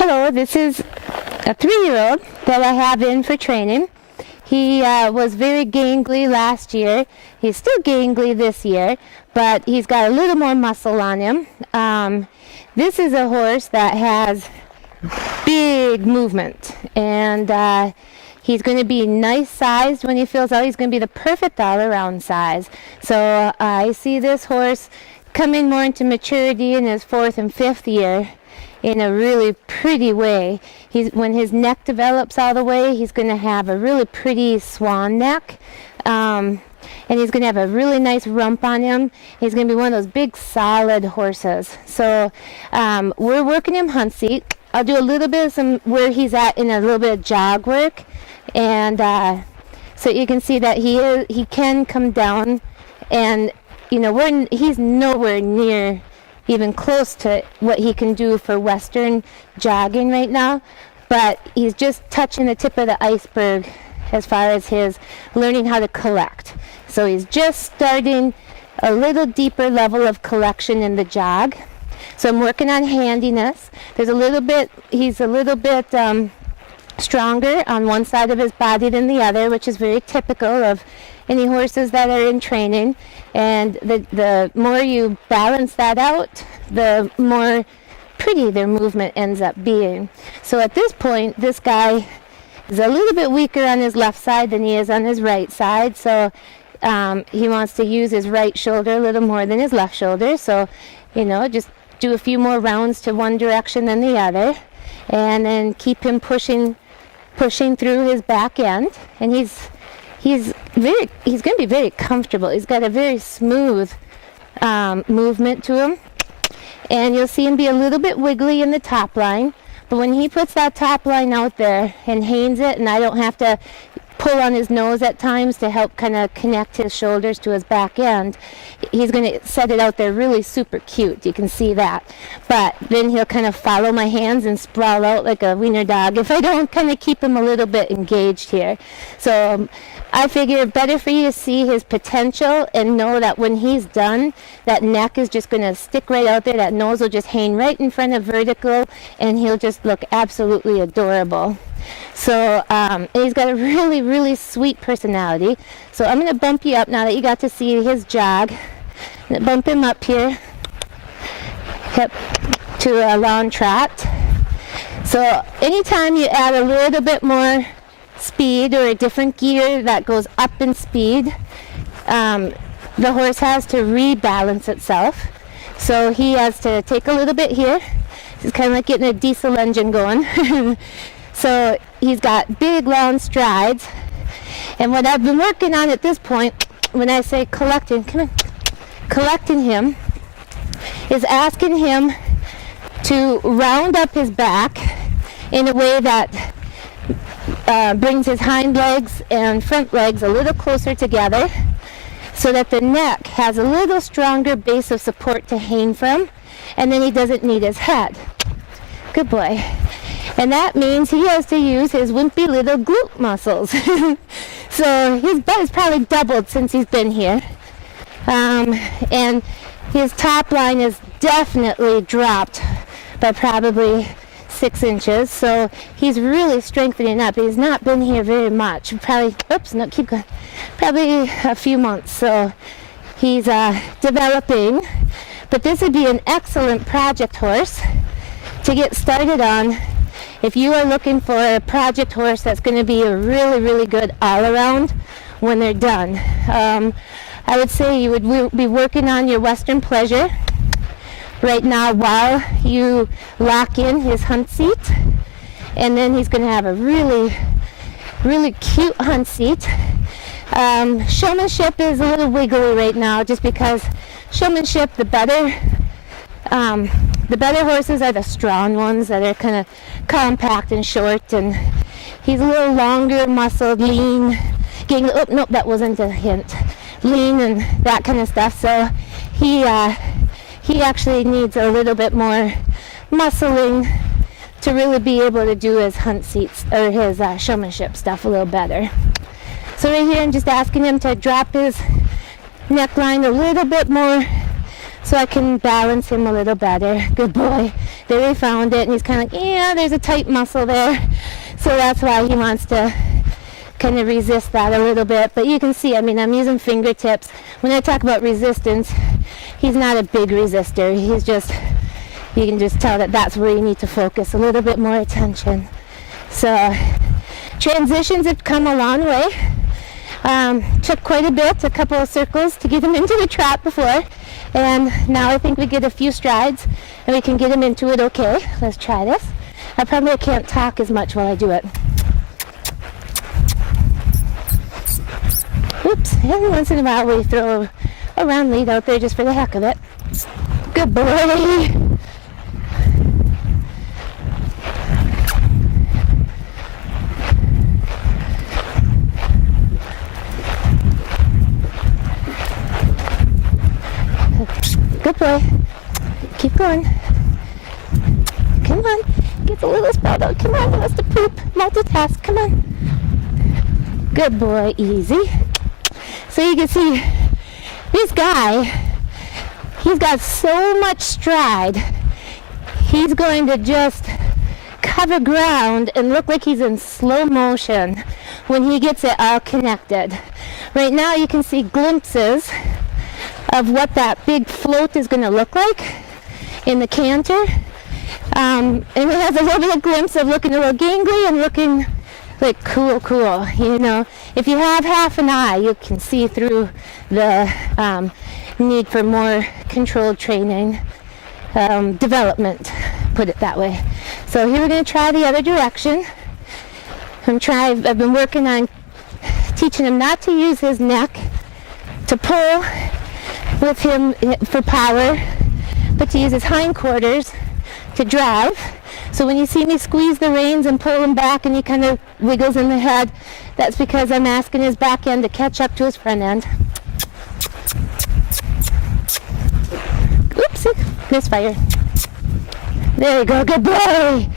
Hello, this is a 3-year-old that I have in for training. He was very gangly last year. He's still gangly this year, but he's got a little more muscle on him. This is a horse that has big movement, and he's going to be nice sized when he fills out. He's going to be the perfect all-around size. So I see this horse coming more into maturity in his 4th and 5th year in a really pretty way. When his neck develops all the way, he's going to have a really pretty swan neck. And he's going to have a really nice rump on him. He's going to be one of those big solid horses. So we're working him hunt seat. I'll do a little bit of some where he's at in a little bit of jog work, and so you can see that he can come down, and you know he's nowhere near even close to what he can do for Western jogging right now, but he's just touching the tip of the iceberg as far as his learning how to collect. So he's just starting a little deeper level of collection in the jog. So I'm working on handiness. He's a little bit stronger on one side of his body than the other, which is very typical of any horses that are in training. And the more you balance that out, the more pretty their movement ends up being. So at this point, this guy is a little bit weaker on his left side than he is on his right side. So he wants to use his right shoulder a little more than his left shoulder. So, you know, just do a few more rounds to one direction than the other, and then keep him pushing through his back end. And he's going to be very comfortable. He's got a very smooth movement to him, and you'll see him be a little bit wiggly in the top line. But when he puts that top line out there and hanes it, and I don't have to pull on his nose at times to help kind of connect his shoulders to his back end, he's going to set it out there really super cute. You can see that. But then he'll kind of follow my hands and sprawl out like a wiener dog if I don't kind of keep him a little bit engaged here. So I figure better for you to see his potential and know that when he's done, that neck is just going to stick right out there. That nose will just hang right in front of vertical, and he'll just look absolutely adorable. So he's got a really, really sweet personality. So I'm going to bump you up now that you got to see his jog. I'm going to bump him up here, yep, to a long trot. So anytime you add a little bit more speed or a different gear that goes up in speed, the horse has to rebalance itself. So he has to take a little bit here. It's kind of like getting a diesel engine going. So he's got big long strides, and what I've been working on at this point, when I say collecting him, is asking him to round up his back in a way that brings his hind legs and front legs a little closer together, so that the neck has a little stronger base of support to hang from, and then he doesn't need his head. Good boy. And that means he has to use his wimpy little glute muscles. So his butt has probably doubled since he's been here. And his top line is definitely dropped by probably 6 inches. So he's really strengthening up. He's not been here very much. Probably a few months. So he's developing. But this would be an excellent project horse to get started on if you are looking for a project horse that's going to be a really, really good all-around when they're done. I would say you would be working on your Western pleasure right now while you lock in his hunt seat, and then he's going to have a really, really cute hunt seat. Showmanship is a little wiggly right now, just because showmanship, the better horses are the strong ones that are kind of compact and short, and he's a little longer, muscled, lean, getting, oh no, that wasn't a hint, lean and that kind of stuff. So he actually needs a little bit more muscling to really be able to do his hunt seats or his showmanship stuff a little better. So right here I'm just asking him to drop his neckline a little bit more so I can balance him a little better. Good boy. There he found it, and he's kind of like, yeah, there's a tight muscle there. So that's why he wants to kind of resist that a little bit. But you can see, I mean, I'm using fingertips. When I talk about resistance, he's not a big resistor. He's just, you can just tell that that's where you need to focus a little bit more attention. So transitions have come a long way. Took quite a bit, a couple of circles to get him into the trap before. And now I think we get a few strides and we can get him into it okay. Let's try this. I probably can't talk as much while I do it. Oops, every once in a while we throw a round lead out there just for the heck of it. Good boy. Good boy. Keep going. Come on. Gets a little spread out. Come on, he wants to poop. Multitask. Come on. Good boy. Easy. So you can see this guy, he's got so much stride. He's going to just cover ground and look like he's in slow motion when he gets it all connected. Right now you can see glimpses of what that big float is going to look like in the canter. And it has a little bit of glimpse of looking a little gangly and looking like cool, you know. If you have half an eye, you can see through the need for more controlled training, development, put it that way. So here we're going to try the other direction. I've been working on teaching him not to use his neck to pull with him for power, but to use his hindquarters to drive. So when you see me squeeze the reins and pull him back and he kind of wiggles in the head, that's because I'm asking his back end to catch up to his front end. Oopsie, misfire. There you go, good boy.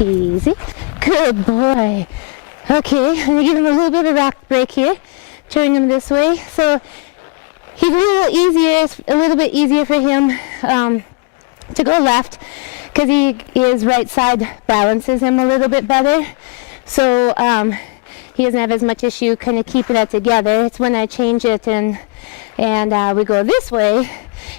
Easy. Good boy. Okay, I'm going to give him a little bit of a rock break here. Turn him this way. So he's a little bit easier for him to go left because he is right side balances him a little bit better. So he doesn't have as much issue kind of keeping that together. It's when I change it and we go this way,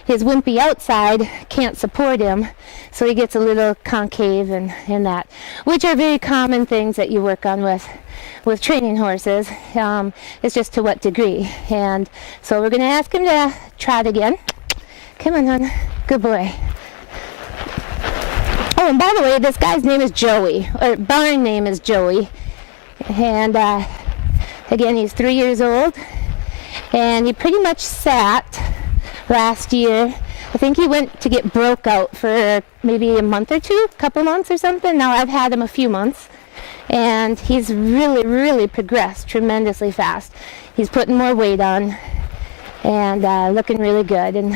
his wimpy outside can't support him, so he gets a little concave and that, which are very common things that you work on with training horses. It's just to what degree. And so we're going to ask him to trot again. Come on, hon. Good boy. Oh, and by the way, this guy's name is Joey, or barn name is Joey. And again, he's 3 years old. And he pretty much sat last year. I think he went to get broke out for maybe a month or two, couple months or something. Now I've had him a few months. And he's really progressed tremendously fast. He's putting more weight on and looking really good. And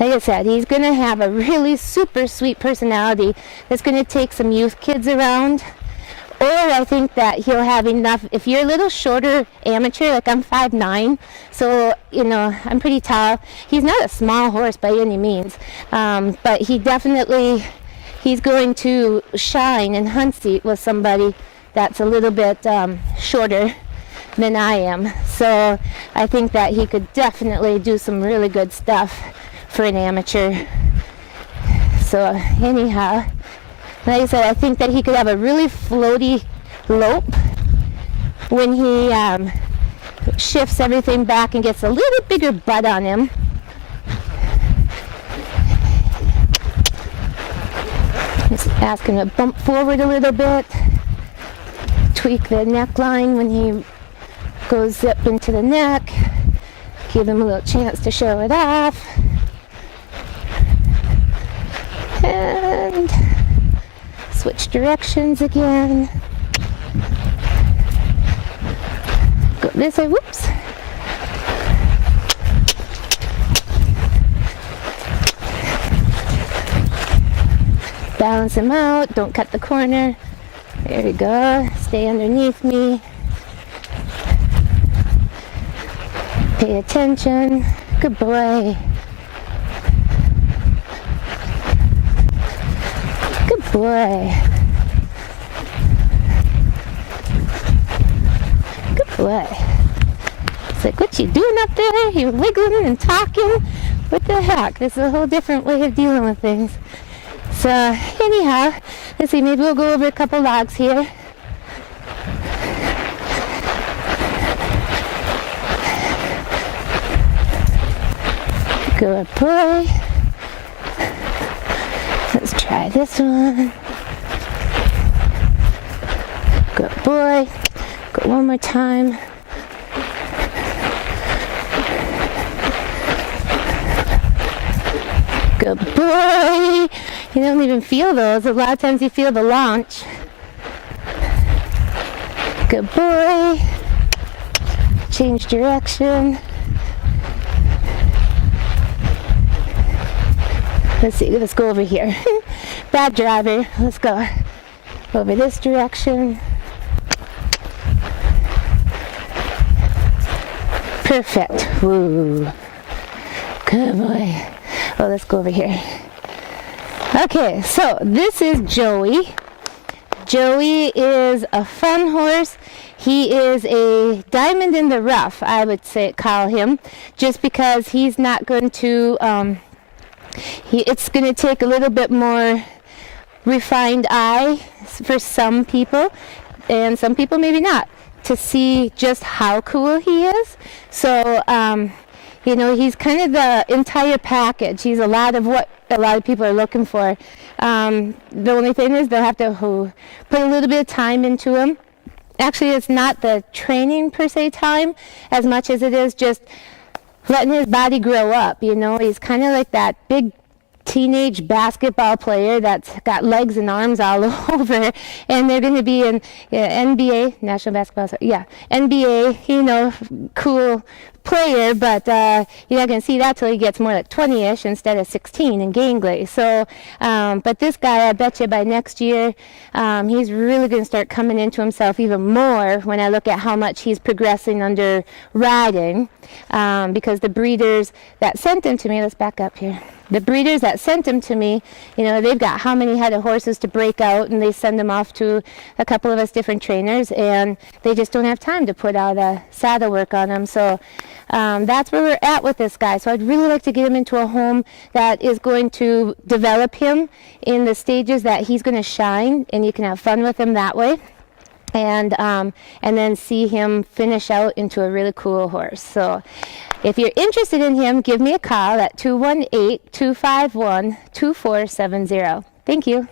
like I said, he's going to have a really super sweet personality that's going to take some youth kids around. Or I think that he'll have enough, if you're a little shorter amateur, like I'm 5'9", so, you know, I'm pretty tall. He's not a small horse by any means, but he's going to shine in hunt seat with somebody that's a little bit shorter than I am. So I think that he could definitely do some really good stuff for an amateur. So anyhow, like I said, I think that he could have a really floaty lope when he shifts everything back and gets a little bigger butt on him. Just ask him to bump forward a little bit, tweak the neckline when he Go zip into the neck. Give him a little chance to show it off. And switch directions again. Go this way, whoops. Balance him out, don't cut the corner. There we go, stay underneath me. Pay attention, good boy. Good boy. Good boy. It's like, what you doing up there? You're wiggling and talking? What the heck? This is a whole different way of dealing with things. So anyhow, let's see, maybe we'll go over a couple logs here. Good boy. Let's try this one. Good boy. Go one more time. Good boy. You don't even feel those. A lot of times you feel the launch. Good boy. Change direction. Let's see, let's go over here. Bad driver. Let's go over this direction. Perfect. Woo. Good boy. Oh, let's go over here. Okay, so this is Joey. Joey is a fun horse. He is a diamond in the rough, I would call him, just because he's not going to, it's going to take a little bit more refined eye for some people, and some people maybe not, to see just how cool he is. So, you know, he's kind of the entire package. He's a lot of what a lot of people are looking for. The only thing is they'll have to put a little bit of time into him. Actually, it's not the training per se time as much as it is just letting his body grow up. You know, he's kind of like that big teenage basketball player that's got legs and arms all over, and they're going to be in NBA, National Basketball, NBA, you know, cool player, but you're not going to see that till he gets more like 20-ish instead of 16 and gangly. So, but this guy, I bet you by next year, he's really going to start coming into himself even more when I look at how much he's progressing under riding, because the breeders that sent him to me, let's back up here. The breeders that sent him to me, you know, they've got how many head of horses to break out, and they send them off to a couple of us different trainers, and they just don't have time to put out a saddle work on them. So that's where we're at with this guy. So I'd really like to get him into a home that is going to develop him in the stages that he's going to shine, and you can have fun with him that way. And then see him finish out into a really cool horse. So if you're interested in him, give me a call at 218-251-2470. Thank you.